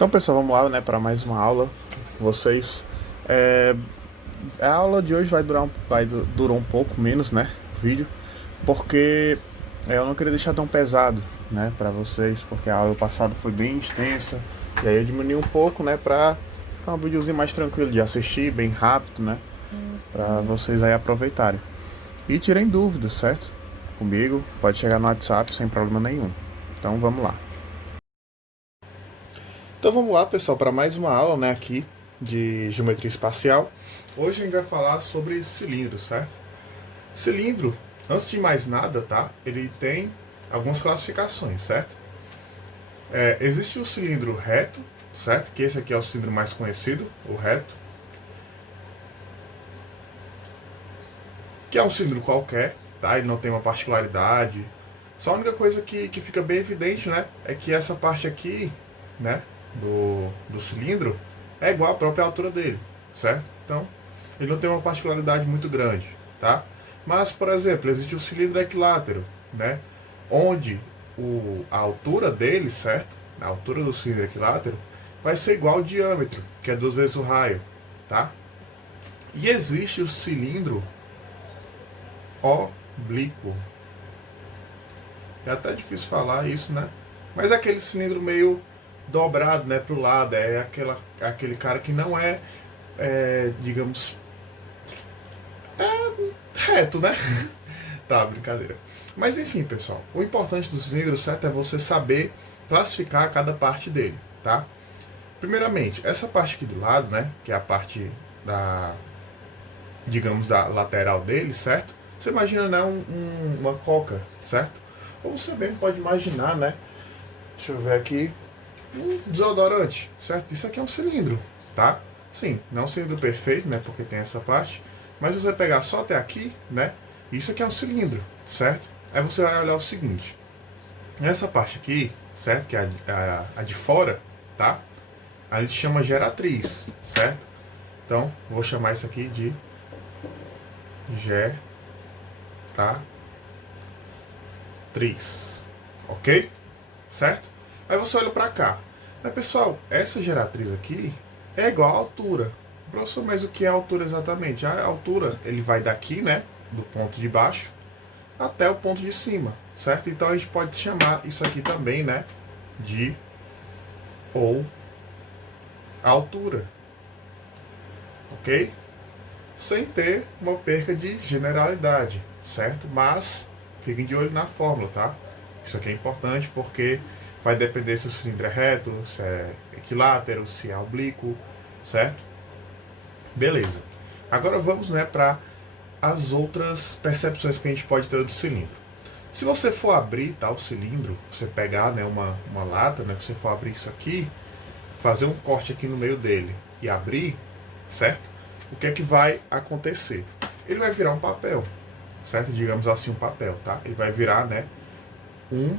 Então, pessoal, vamos lá, né, para mais uma aula com vocês. É, a aula de hoje durou um pouco menos, né, o vídeo, porque eu não queria deixar tão pesado, né, para vocês, porque a aula passada foi bem extensa, e aí eu diminui um pouco, né, para ficar um videozinho mais tranquilo de assistir, bem rápido, né, para vocês aí aproveitarem. E tirem dúvidas, certo? Comigo, pode chegar no WhatsApp sem problema nenhum. Então, vamos lá. Então vamos lá, pessoal, para mais uma aula, né, aqui de geometria espacial. Hoje a gente vai falar sobre cilindro, certo? Cilindro, antes de mais nada, tá? Ele tem algumas classificações, certo? Existe o cilindro reto, certo? Que esse aqui é o cilindro mais conhecido, o reto. Que é um cilindro qualquer, tá? Ele não tem uma particularidade. Só a única coisa que fica bem evidente, né? É que essa parte aqui, né? Do cilindro é igual à própria altura dele, certo? Então, ele não tem uma particularidade muito grande, tá? Mas, por exemplo, existe o cilindro equilátero, né? Onde a altura dele, certo? A altura do cilindro equilátero vai ser igual ao diâmetro, que é 2 vezes o raio, tá? E existe o cilindro oblíquo. É até difícil falar isso, né? Mas é aquele cilindro meio dobrado, né, pro lado. É aquele cara que não digamos, reto, né? Tá, brincadeira. Mas enfim, pessoal, o importante do cilindro, certo, é você saber classificar cada parte dele, tá? Primeiramente, essa parte aqui do lado, né, que é a parte da, digamos, da lateral dele, certo? Você imagina, né, uma coca, certo? Ou você bem pode imaginar, né, deixa eu ver aqui, um desodorante, certo? Isso aqui é um cilindro, tá? Sim, não é um cilindro perfeito, né? Porque tem essa parte. Mas se você pegar só até aqui, né? Isso aqui é um cilindro, certo? Aí você vai olhar o seguinte. Essa parte aqui, certo? Que é a de fora, tá? A gente chama geratriz, certo? Então, vou chamar isso aqui de geratriz, ok? Certo? Aí você olha para cá. Mas pessoal, essa geratriz aqui é igual à altura. Professor, mas o que é a altura exatamente? A altura, ele vai daqui, né, do ponto de baixo até o ponto de cima, certo? Então a gente pode chamar isso aqui também, né, de ou altura, ok? Sem ter uma perca de generalidade, certo? Mas fiquem de olho na fórmula, tá? Isso aqui é importante porque vai depender se o cilindro é reto, se é equilátero, se é oblíquo, certo? Beleza. Agora vamos, né, para as outras percepções que a gente pode ter do cilindro. Se você for abrir, tá, o cilindro, você pegar, né, uma lata, né, você for abrir isso aqui, fazer um corte aqui no meio dele e abrir, certo? O que é que vai acontecer? Ele vai virar um papel, certo? Digamos assim, um papel, tá? Ele vai virar, né, um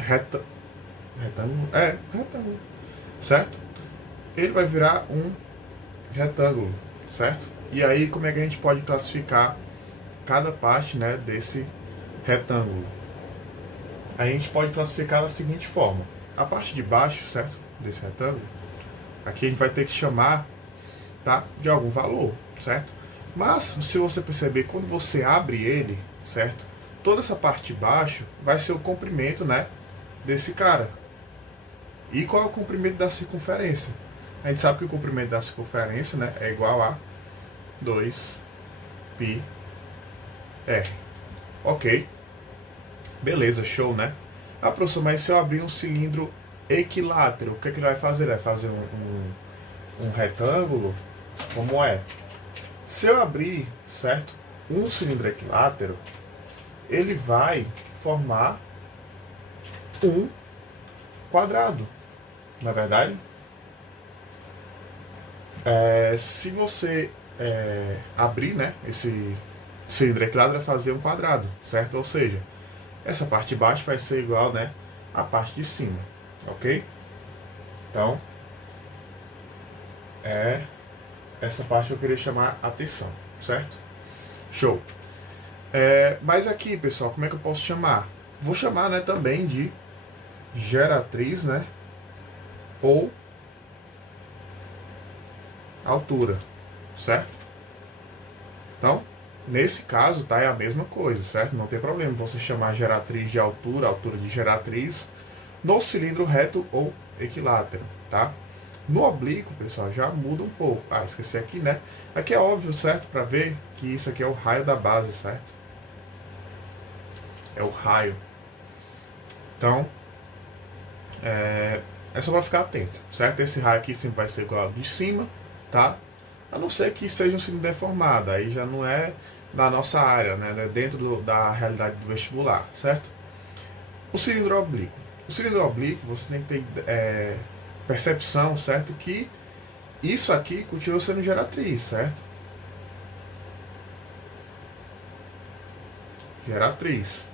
retângulo, retângulo, certo? Ele vai virar um retângulo, certo? E aí, como é que a gente pode classificar cada parte, né, desse retângulo? A gente pode classificar da seguinte forma. A parte de baixo, certo, desse retângulo, aqui a gente vai ter que chamar, tá, de algum valor, certo? Mas, se você perceber, quando você abre ele, certo, toda essa parte de baixo vai ser o comprimento, né, desse cara. E qual é o comprimento da circunferência? A gente sabe que o comprimento da circunferência, né, é igual a 2πr. Ok. Beleza, show, né? Ah, professor, mas se eu abrir um cilindro equilátero, o que, é que ele vai fazer? Ele vai fazer um retângulo? Como é? Se eu abrir, certo, um cilindro equilátero, ele vai formar um quadrado, não é verdade? Se você abrir, né, esse cilindro equilátero, vai fazer um quadrado, certo? Ou seja, essa parte de baixo vai ser igual, né, à parte de cima, ok? Então, essa parte que eu queria chamar a atenção, certo? Show. Mas aqui, pessoal, como é que eu posso chamar? Vou chamar, né, também de geratriz, né, ou altura, certo? Então, nesse caso, tá, é a mesma coisa, certo? Não tem problema você chamar a geratriz de altura, altura de geratriz, no cilindro reto ou equilátero, tá? No oblíquo, pessoal, já muda um pouco. Ah, esqueci aqui, né? Aqui é óbvio, certo? Para ver que isso aqui é o raio da base, certo? É o raio. Então, é só para ficar atento, certo? Esse raio aqui sempre vai ser igual ao de cima, tá? A não ser que seja um cilindro deformado, aí já não é da nossa área, né? Dentro da realidade do vestibular, certo? O cilindro oblíquo. O cilindro oblíquo, você tem que ter percepção, certo? Que isso aqui continua sendo geratriz, certo? Geratriz.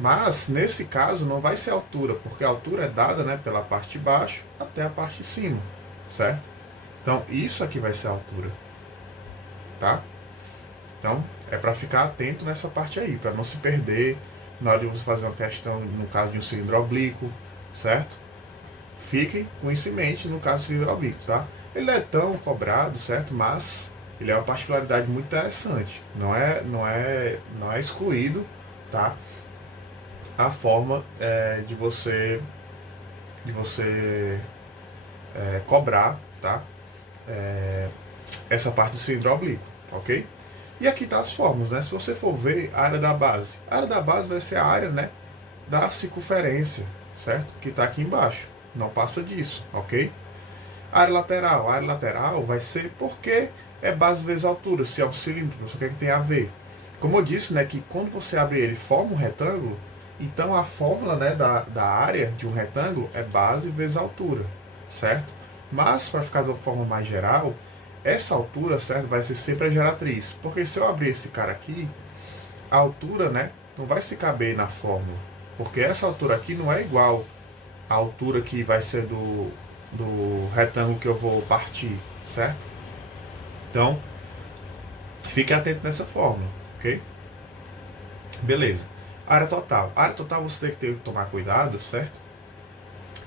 Mas, nesse caso, não vai ser a altura, porque a altura é dada, né, pela parte de baixo até a parte de cima, certo? Então, isso aqui vai ser a altura, tá? Então, é para ficar atento nessa parte aí, para não se perder na hora de você fazer uma questão, no caso de um cilindro oblíquo, certo? Fiquem com isso em mente no caso do cilindro oblíquo, tá? Ele não é tão cobrado, certo? Mas ele é uma particularidade muito interessante. Não é excluído, tá? A forma de você cobrar, tá? Essa parte do cilindro oblíquo, ok? E aqui tá as formas, né? Se você for ver a área da base vai ser a área, né, da circunferência, certo? Que está aqui embaixo. Não passa disso, ok? A área lateral vai ser porque é base vezes altura, se é um cilindro, não sei o que, é que tem a ver. Como eu disse, né, que quando você abre ele e forma um retângulo, então a fórmula, né, da área de um retângulo é base vezes altura, certo? Mas, para ficar de uma forma mais geral, essa altura, certo, vai ser sempre a geratriz. Porque se eu abrir esse cara aqui, a altura, né, não vai se caber na fórmula. Porque essa altura aqui não é igual à altura que vai ser do retângulo que eu vou partir, certo? Então, fique atento nessa fórmula, ok? Beleza. Área total. Área total você tem que tomar cuidado, certo?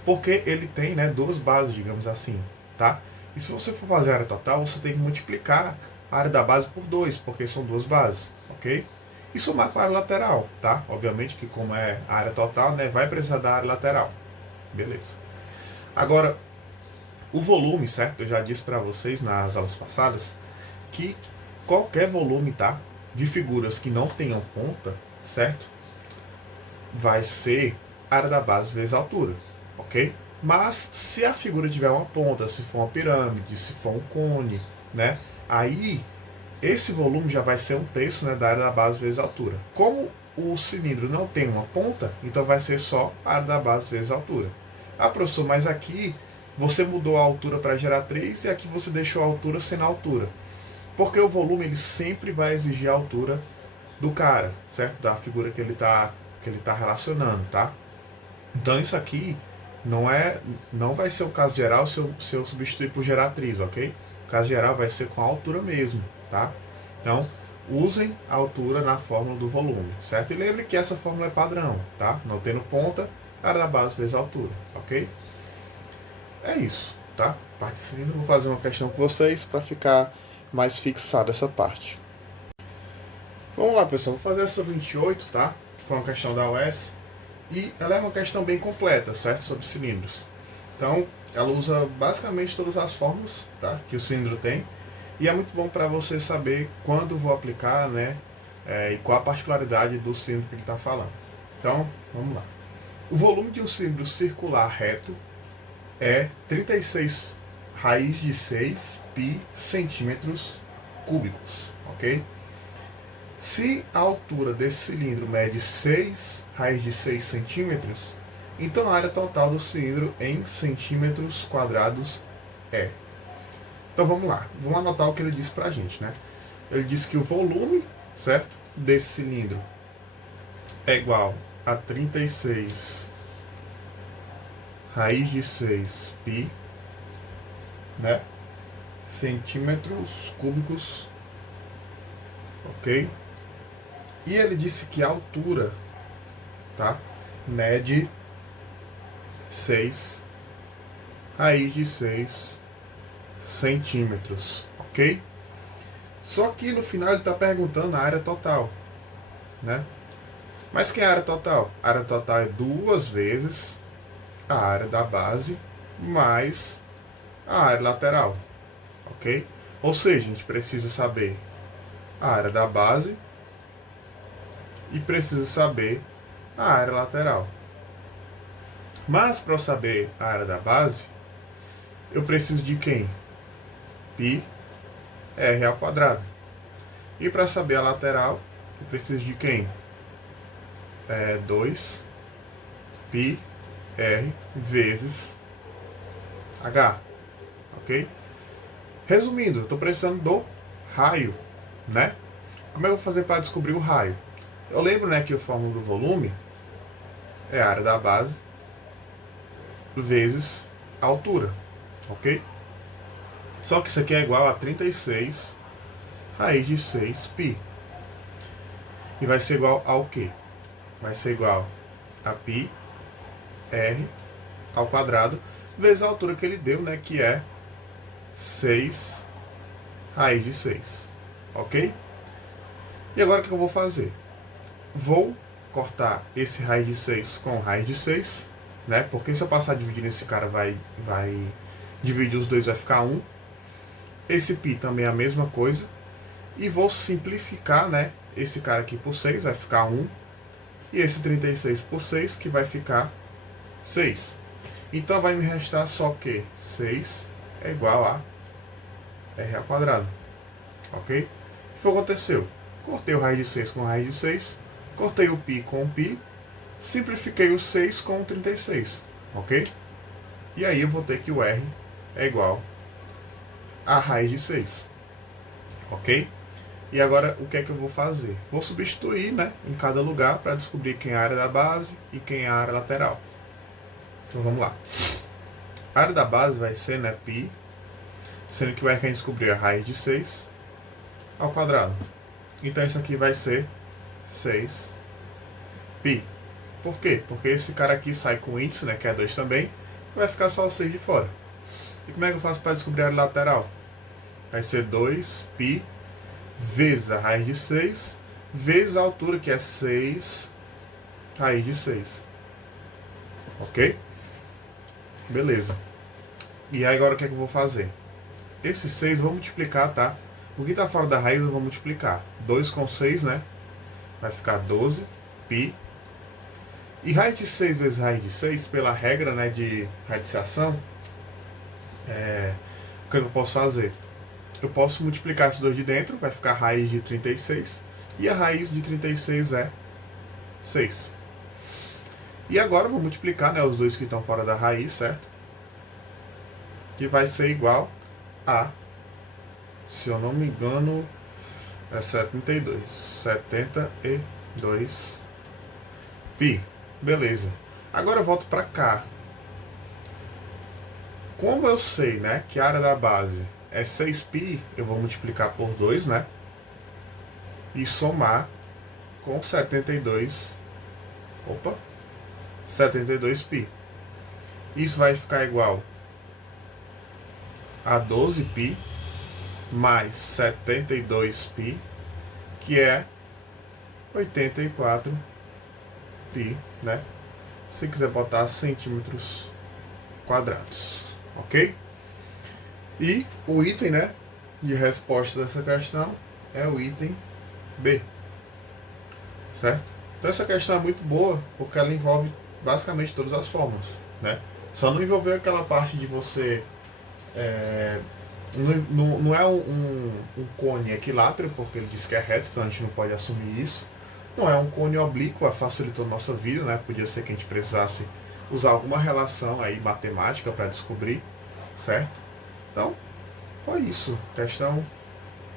Porque ele tem, né, duas bases, digamos assim, tá? E se você for fazer a área total, você tem que multiplicar a área da base por 2, porque são duas bases, ok? E somar com a área lateral, tá? Obviamente que como é a área total, né, vai precisar da área lateral. Beleza. Agora, o volume, certo? Eu já disse para vocês nas aulas passadas que qualquer volume, tá? De figuras que não tenham ponta, certo? Vai ser área da base vezes a altura, ok? Mas se a figura tiver uma ponta, se for uma pirâmide, se for um cone, né? Aí esse volume já vai ser um terço, né, da área da base vezes a altura. Como o cilindro não tem uma ponta, então vai ser só a área da base vezes a altura. Ah, professor, mas aqui você mudou a altura para geratriz e aqui você deixou a altura sem a altura. Porque o volume ele sempre vai exigir a altura do cara, certo? Da figura que ele tá relacionando, tá? Então isso aqui não vai ser o caso geral se eu substituir por geratriz, ok? O caso geral vai ser com a altura mesmo, tá? Então, usem a altura na fórmula do volume, certo? E lembre que essa fórmula é padrão, tá? Não tendo ponta, área da base vezes a altura, ok? É isso, tá? Parte de cilindro, vou fazer uma questão com vocês para ficar mais fixada essa parte. Vamos lá, pessoal, vou fazer essa 28, tá? Foi uma questão da UES. E ela é uma questão bem completa, certo? Sobre cilindros. Então, ela usa basicamente todas as fórmulas, tá? Que o cilindro tem. E é muito bom para você saber quando vou aplicar, né? E qual a particularidade do cilindro que ele está falando. Então, vamos lá. O volume de um cilindro circular reto é 36 raiz de 6 pi centímetros cúbicos, ok? Se a altura desse cilindro mede 6 raiz de 6 centímetros, então a área total do cilindro em centímetros quadrados é. Então vamos lá, vamos anotar o que ele disse pra gente, né? Ele disse que o volume, certo, desse cilindro é igual a 36 raiz de 6 pi, né, centímetros cúbicos, ok? E ele disse que a altura, tá, mede 6 raiz de 6 centímetros, ok? Só que no final ele está perguntando a área total, né? Mas que é a área total? A área total é 2 vezes a área da base mais a área lateral, ok? Ou seja, a gente precisa saber a área da base e precisa saber a área lateral. Mas para eu saber a área da base, eu preciso de quem? Π r ao quadrado. E para saber a lateral, eu preciso de quem? 2 π r vezes h, ok? Resumindo, eu estou precisando do raio, né? Como é que eu vou fazer para descobrir o raio? Eu lembro, né, que a fórmula do volume é a área da base vezes a altura, ok? Só que isso aqui é igual a 36 raiz de 6π. E vai ser igual ao quê? Vai ser igual a π r ao quadrado vezes a altura que ele deu, né, que é 6 raiz de 6, ok? E agora o que eu vou fazer? Vou cortar esse raiz de 6 com raiz de 6, né? Porque se eu passar dividindo esse cara, vai dividir os dois, vai ficar 1. Esse π também é a mesma coisa. E vou simplificar, né, esse cara aqui por 6, vai ficar 1. E esse 36 por 6, que vai ficar 6. Então vai me restar só que 6 é igual a r ao quadrado, ok? O que aconteceu? Cortei o raiz de 6 com raiz de 6, cortei o π com o π, simplifiquei o 6 com o 36, ok? E aí eu vou ter que o r é igual a raiz de 6, ok? E agora o que é que eu vou fazer? Vou substituir, né, em cada lugar para descobrir quem é a área da base e quem é a área lateral. Então vamos lá. A área da base vai ser, né, π, sendo que o r que a gente descobriu é a raiz de 6 ao quadrado. Então isso aqui vai ser 6π. Por quê? Porque esse cara aqui sai com índice, né, que é 2 também, vai ficar só o 6 de fora. E como é que eu faço para descobrir a área lateral? Vai ser 2π vezes a raiz de 6 vezes a altura, que é 6 raiz de 6. Ok? Beleza. E aí agora o que é que eu vou fazer? Esse 6 eu vou multiplicar, tá? O que está fora da raiz eu vou multiplicar. 2 com 6, né? Vai ficar 12π. E raiz de 6 vezes raiz de 6, pela regra, né, de radiciação, o que eu posso fazer? Eu posso multiplicar esses dois de dentro, vai ficar raiz de 36. E a raiz de 36 é 6. E agora eu vou multiplicar, né, os dois que estão fora da raiz, certo? Que vai ser igual a, se eu não me engano, é 72π. Beleza. Agora eu volto para cá. Como eu sei, né, que a área da base é 6π, eu vou multiplicar por 2, né? E somar com 72π. Isso vai ficar igual a 12π mais 72π, que é 84π, né? Se quiser botar centímetros quadrados, ok? E o item, né, de resposta dessa questão é o item B, certo? Então essa questão é muito boa porque ela envolve basicamente todas as formas, né? Só não envolveu aquela parte de você não é um cone equilátero, porque ele diz que é reto, então a gente não pode assumir isso. Não é um cone oblíquo, facilitou a nossa vida, né? Podia ser que a gente precisasse usar alguma relação aí matemática para descobrir, certo? Então, foi isso. A questão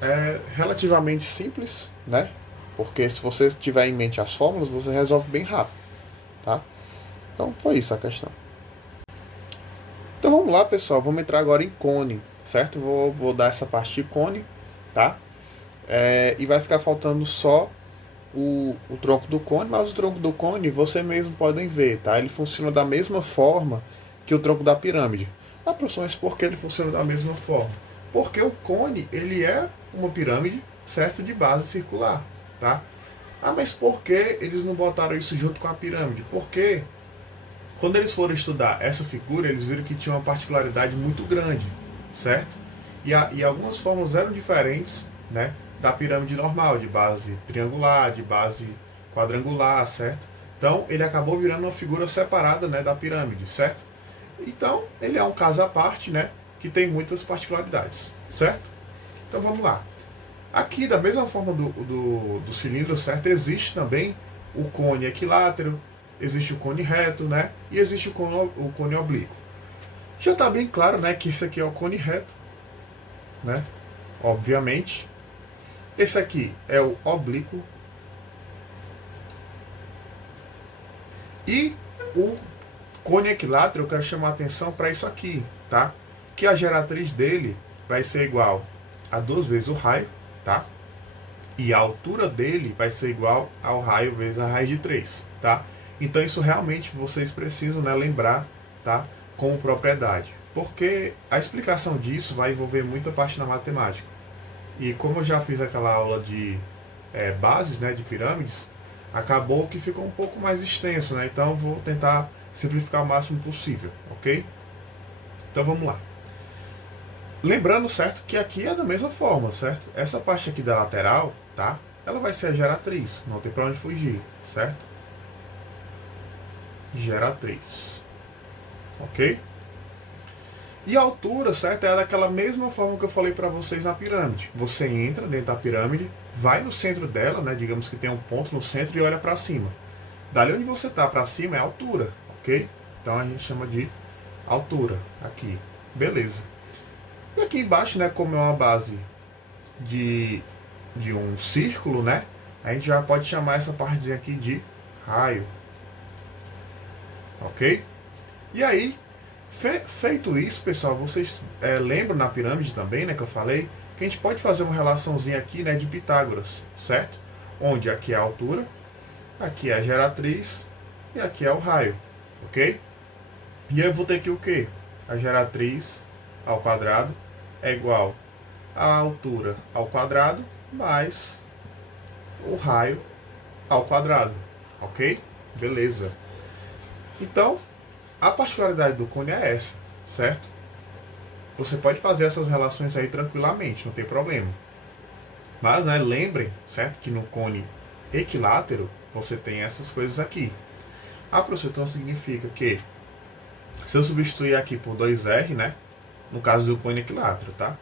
é relativamente simples, né? Porque se você tiver em mente as fórmulas, você resolve bem rápido, tá? Então, foi isso a questão. Então, vamos lá, pessoal. Vamos entrar agora em cone, certo? Vou dar essa parte de cone, tá? E vai ficar faltando só o tronco do cone, mas o tronco do cone vocês mesmos podem ver, tá? Ele funciona da mesma forma que o tronco da pirâmide. Ah, professor, mas por que ele funciona da mesma forma? Porque o cone, ele é uma pirâmide, certo, de base circular, tá? Ah, mas por que eles não botaram isso junto com a pirâmide? Porque quando eles foram estudar essa figura, eles viram que tinha uma particularidade muito grande, certo? E algumas formas eram diferentes, né, da pirâmide normal, de base triangular, de base quadrangular, certo? Então ele acabou virando uma figura separada, né, da pirâmide, certo? Então ele é um caso à parte, né, que tem muitas particularidades, certo? Então vamos lá. Aqui, da mesma forma do cilindro, certo, existe também o cone equilátero, existe o cone reto, né? E existe o cone oblíquo. Já está bem claro, né, que esse aqui é o cone reto, né? Obviamente. Esse aqui é o oblíquo. E o cone equilátero, eu quero chamar a atenção para isso aqui, tá? Que a geratriz dele vai ser igual a 2 vezes o raio, tá? E a altura dele vai ser igual ao raio vezes a raiz de 3, tá? Então isso realmente vocês precisam, né, lembrar, tá? Com propriedade. Porque a explicação disso vai envolver muita parte na matemática. E como eu já fiz aquela aula de bases, né, de pirâmides, acabou que ficou um pouco mais extenso, né? Então eu vou tentar simplificar o máximo possível, ok? Então vamos lá. Lembrando, certo, que aqui é da mesma forma, certo? Essa parte aqui da lateral, tá? Ela vai ser a geratriz, não tem pra onde fugir, certo? Geratriz, ok? E a altura, certo, é daquela mesma forma que eu falei para vocês na pirâmide. Você entra dentro da pirâmide, vai no centro dela, né? Digamos que tem um ponto no centro e olha para cima. Dali onde você tá para cima é a altura, ok? Então a gente chama de altura aqui, beleza? E aqui embaixo, né, como é uma base de um círculo, né, a gente já pode chamar essa partezinha aqui de raio, ok? E aí, feito isso, pessoal, vocês lembram na pirâmide também, né, que eu falei, que a gente pode fazer uma relaçãozinha aqui, né, de Pitágoras, certo? Onde aqui é a altura, aqui é a geratriz e aqui é o raio, ok? E eu vou ter aqui o quê? A geratriz ao quadrado é igual a altura ao quadrado mais o raio ao quadrado, ok? Beleza. Então, a particularidade do cone é essa, certo? Você pode fazer essas relações aí tranquilamente, não tem problema. Mas, né, lembrem, certo, que no cone equilátero você tem essas coisas aqui. A professor, então significa que se eu substituir aqui por 2r, né, no caso do cone equilátero, tá?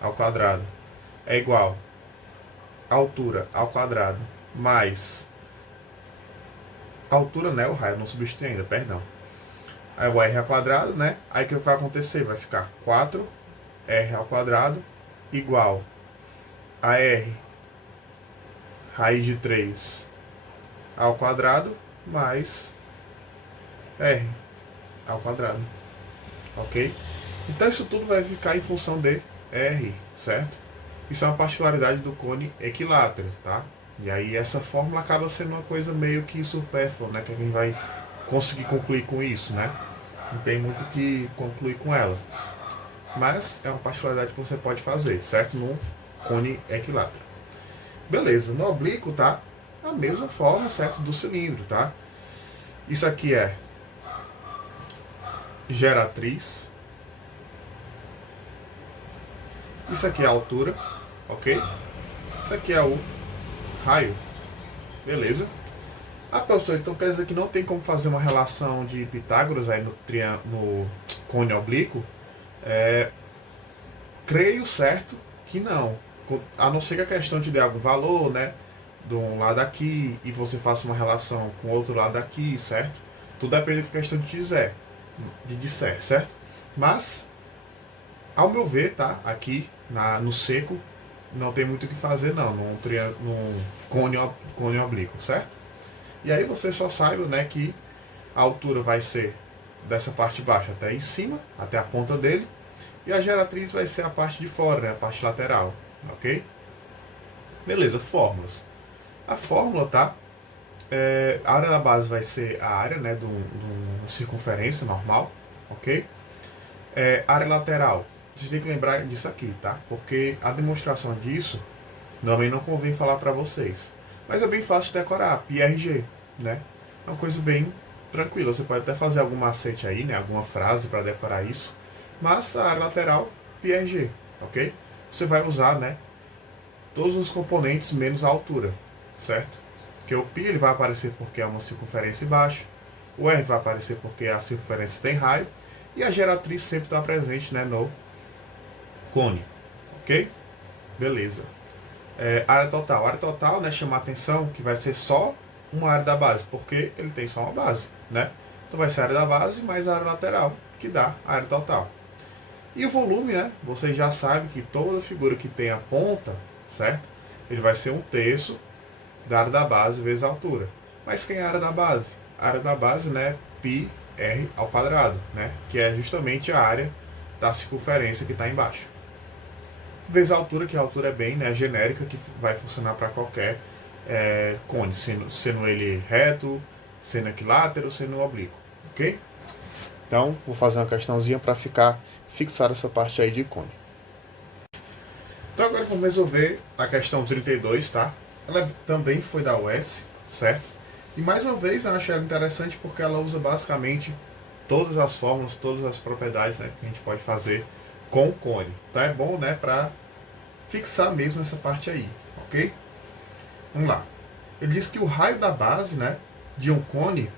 Ao quadrado é igual a altura ao quadrado mais a altura, né, o raio, não substitui ainda, perdão. Aí o r ao quadrado, né? Aí o que vai acontecer? Vai ficar 4r ao quadrado igual a r raiz de 3 ao quadrado mais r ao quadrado, ok? Então isso tudo vai ficar em função de r, certo? Isso é uma particularidade do cone equilátero, tá? E aí essa fórmula acaba sendo uma coisa meio que supérflua, né? Que a gente vai conseguir concluir com isso, né? Não tem muito que concluir com ela. Mas é uma particularidade que você pode fazer, certo? No cone equilátero. Beleza, no oblíquo, tá? A mesma forma, certo? Do cilindro, tá? Isso aqui é geratriz. Isso aqui é a altura, ok? Isso aqui é o raio, beleza? Ah, professor, então quer dizer que não tem como fazer uma relação de Pitágoras aí no cone oblíquo? Creio certo que não. A não ser que a questão te dê algum valor, né? De um lado aqui e você faça uma relação com outro lado aqui, certo? Tudo depende do que a questão te disser, certo? Mas, ao meu ver, tá? Aqui no seco, não tem muito o que fazer não, num cone oblíquo, certo? E aí você só saiba, né, que a altura vai ser dessa parte de baixo até em cima, até a ponta dele, e a geratriz vai ser a parte de fora, né, a parte lateral, ok? Beleza, fórmulas. A fórmula, tá? A área da base vai ser a área, né, de uma circunferência normal, ok? Área lateral. Vocês têm que lembrar disso aqui, tá? Porque a demonstração disso também não convém falar para vocês. Mas é bem fácil de decorar, PRG, né? É uma coisa bem tranquila. Você pode até fazer algum macete aí, né? Alguma frase para decorar isso. Mas a área lateral, PRG, ok? Você vai usar, né? Todos os componentes menos a altura, certo? Porque o π ele vai aparecer porque é uma circunferência embaixo. O R vai aparecer porque a circunferência tem raio. E a geratriz sempre está presente, né, no cone, ok? Beleza. Área total. Área total, né, chama a atenção que vai ser só uma área da base, porque ele tem só uma base, né? Então vai ser a área da base mais a área lateral, que dá a área total. E o volume, né? Vocês já sabem que toda figura que tem a ponta, certo? Ele vai ser 1/3 da área da base vezes a altura. Mas quem é a área da base? A área da base, né, πr ao quadrado, né? Que é justamente a área da circunferência que está embaixo. Vezes a altura, que a altura é bem, né, genérica, que vai funcionar para qualquer cone, sendo ele reto, sendo equilátero, sendo oblíquo, ok? Então, vou fazer uma questãozinha para ficar fixada essa parte aí de cone. Então agora vamos resolver a questão 32, tá? Ela também foi da UES, certo? E mais uma vez eu achei ela interessante porque ela usa basicamente todas as fórmulas, todas as propriedades, né, que a gente pode fazer com o cone. Então é bom, né, para fixar mesmo essa parte aí, ok? Vamos lá. Ele diz que o raio da base, né, de um cone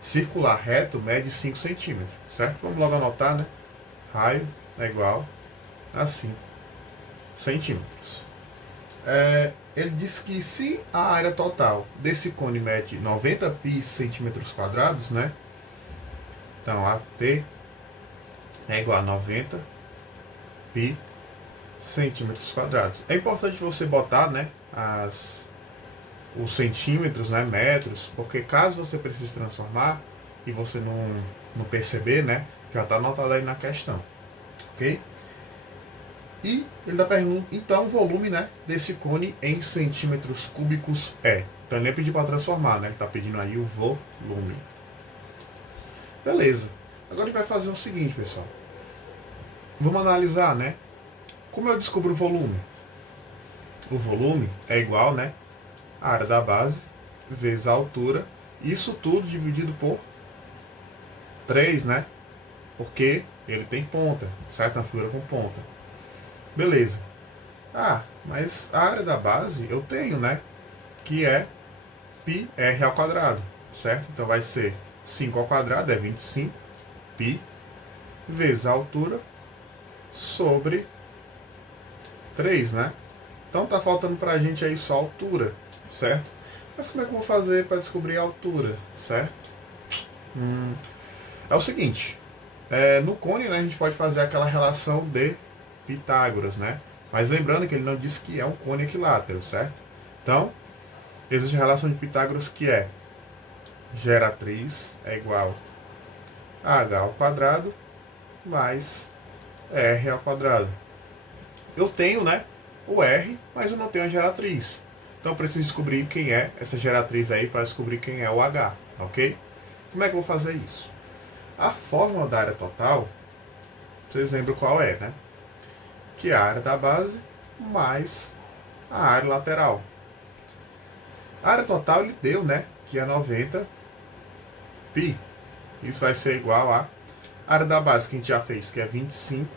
circular reto mede 5 centímetros, certo? Vamos logo anotar, né? Raio é igual a 5 centímetros. Ele diz que se a área total desse cone mede 90 pi centímetros quadrados, né? Então, AT é igual a 90 pi centímetros quadrados. É importante você botar, né, os centímetros, né, metros, porque caso você precise transformar e você não perceber, né, já está anotado aí na questão, ok? E ele está perguntando, então, o volume, né, desse cone em centímetros cúbicos é. Então, ele nem pediu para transformar, né, ele está pedindo aí o volume. Beleza. Agora a gente vai fazer o seguinte, pessoal. Vamos analisar, né, como eu descubro o volume. O volume é igual, né, a área da base vezes a altura. Isso tudo dividido por 3, né? Porque ele tem ponta, certo? Uma figura com ponta. Beleza. Ah, mas a área da base eu tenho, né? Que é πr ao quadrado, certo? Então vai ser 5 ao quadrado, é 25 π, vezes a altura, sobre 3, né? Então tá faltando pra gente aí só a altura, certo? Mas como é que eu vou fazer para descobrir a altura, certo? É o seguinte, no cone, né, a gente pode fazer aquela relação de Pitágoras, né? Mas lembrando que ele não disse que é um cone equilátero, certo? Então, existe a relação de Pitágoras que é geratriz é igual a h ao quadrado mais r ao quadrado. Eu tenho, né, o r, mas eu não tenho a geratriz. Então eu preciso descobrir quem é essa geratriz aí para descobrir quem é o h, ok? Como é que eu vou fazer isso? A fórmula da área total, vocês lembram qual é, né? Que é a área da base mais a área lateral. A área total ele deu, né? Que é 90 π. Isso vai ser igual a área da base que a gente já fez, que é 25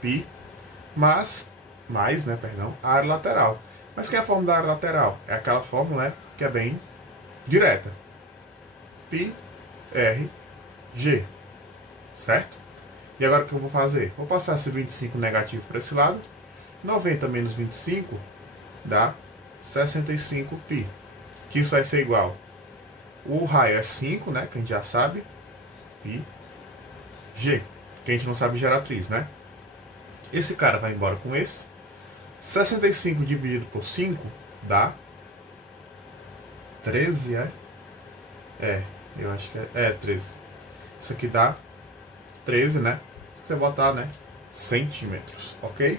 π, mais, né, perdão, a área lateral. Mas que é a fórmula da área lateral? É aquela fórmula, né, que é bem direta. π, r, g. Certo? E agora o que eu vou fazer? Vou passar esse 25 negativo para esse lado. 90 menos 25 dá 65 π. Que isso vai ser igual. O raio é 5, né? Que a gente já sabe. π, g. Que a gente não sabe geratriz, né? Esse cara vai embora com esse. 65 dividido por 5 dá 13, eu acho que é 13. Isso aqui dá 13, né? Você botar, né, centímetros, ok?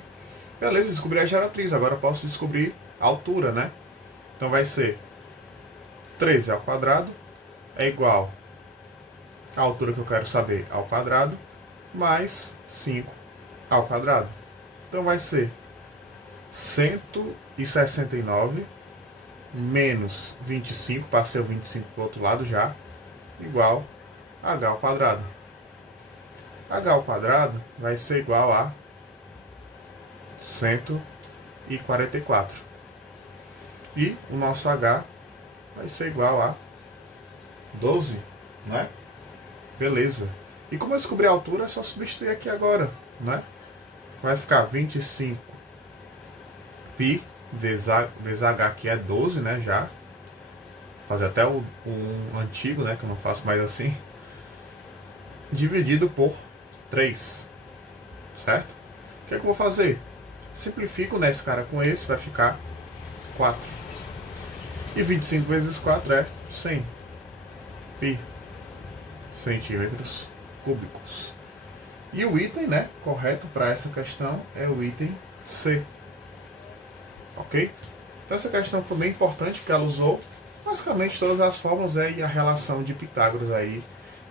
Beleza, descobri a geratriz. Agora eu posso descobrir a altura, né? Então vai ser 13 ao quadrado é igual a altura que eu quero saber ao quadrado mais 5 ao quadrado. Então vai ser 169 menos 25, passei o 25 para o outro lado já, igual a h ao quadrado. H ao quadrado vai ser igual a 144. E o nosso h vai ser igual a 12, né? Beleza. E como eu descobri a altura, é só substituir aqui agora, né? Vai ficar 25 π vezes h, que é 12, né? Já. Vou fazer até o antigo, né? Que eu não faço mais assim. Dividido por 3. Certo? O que é que eu vou fazer? Simplifico, né, esse cara com esse, vai ficar 4. E 25 vezes 4 é 100 π centímetros cúbicos. E o item, né, correto para essa questão é o item C. Ok? Então essa questão foi bem importante, porque ela usou basicamente todas as fórmulas, né, e a relação de Pitágoras aí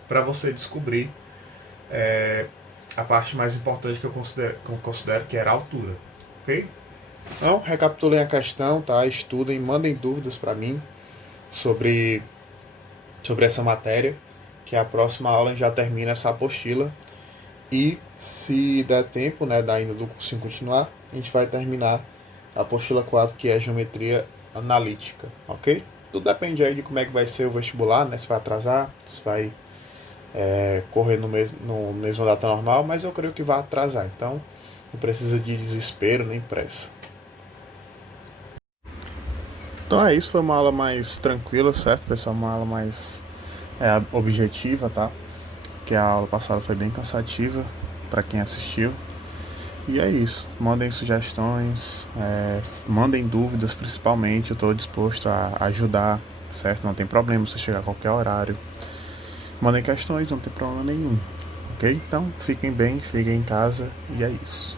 para você descobrir a parte mais importante que eu considero que era a altura. Ok? Então, recapitulem a questão, tá? Estudem, mandem dúvidas para mim sobre essa matéria, que a próxima aula a gente já termina essa apostila. E se der tempo, né, ainda do cursinho continuar, a gente vai terminar a apostila 4, que é a geometria analítica, ok? Tudo depende aí de como é que vai ser o vestibular, né? Se vai atrasar, se vai correr no mesmo data normal, mas eu creio que vai atrasar, então não precisa de desespero nem pressa. Então é isso, foi uma aula mais tranquila, certo, pessoal? Uma aula mais objetiva, tá? Porque a aula passada foi bem cansativa para quem assistiu. E é isso, mandem sugestões, mandem dúvidas principalmente, eu estou disposto a ajudar, certo? Não tem problema se chegar a qualquer horário. Mandem questões, não tem problema nenhum, ok? Então fiquem bem, fiquem em casa e é isso.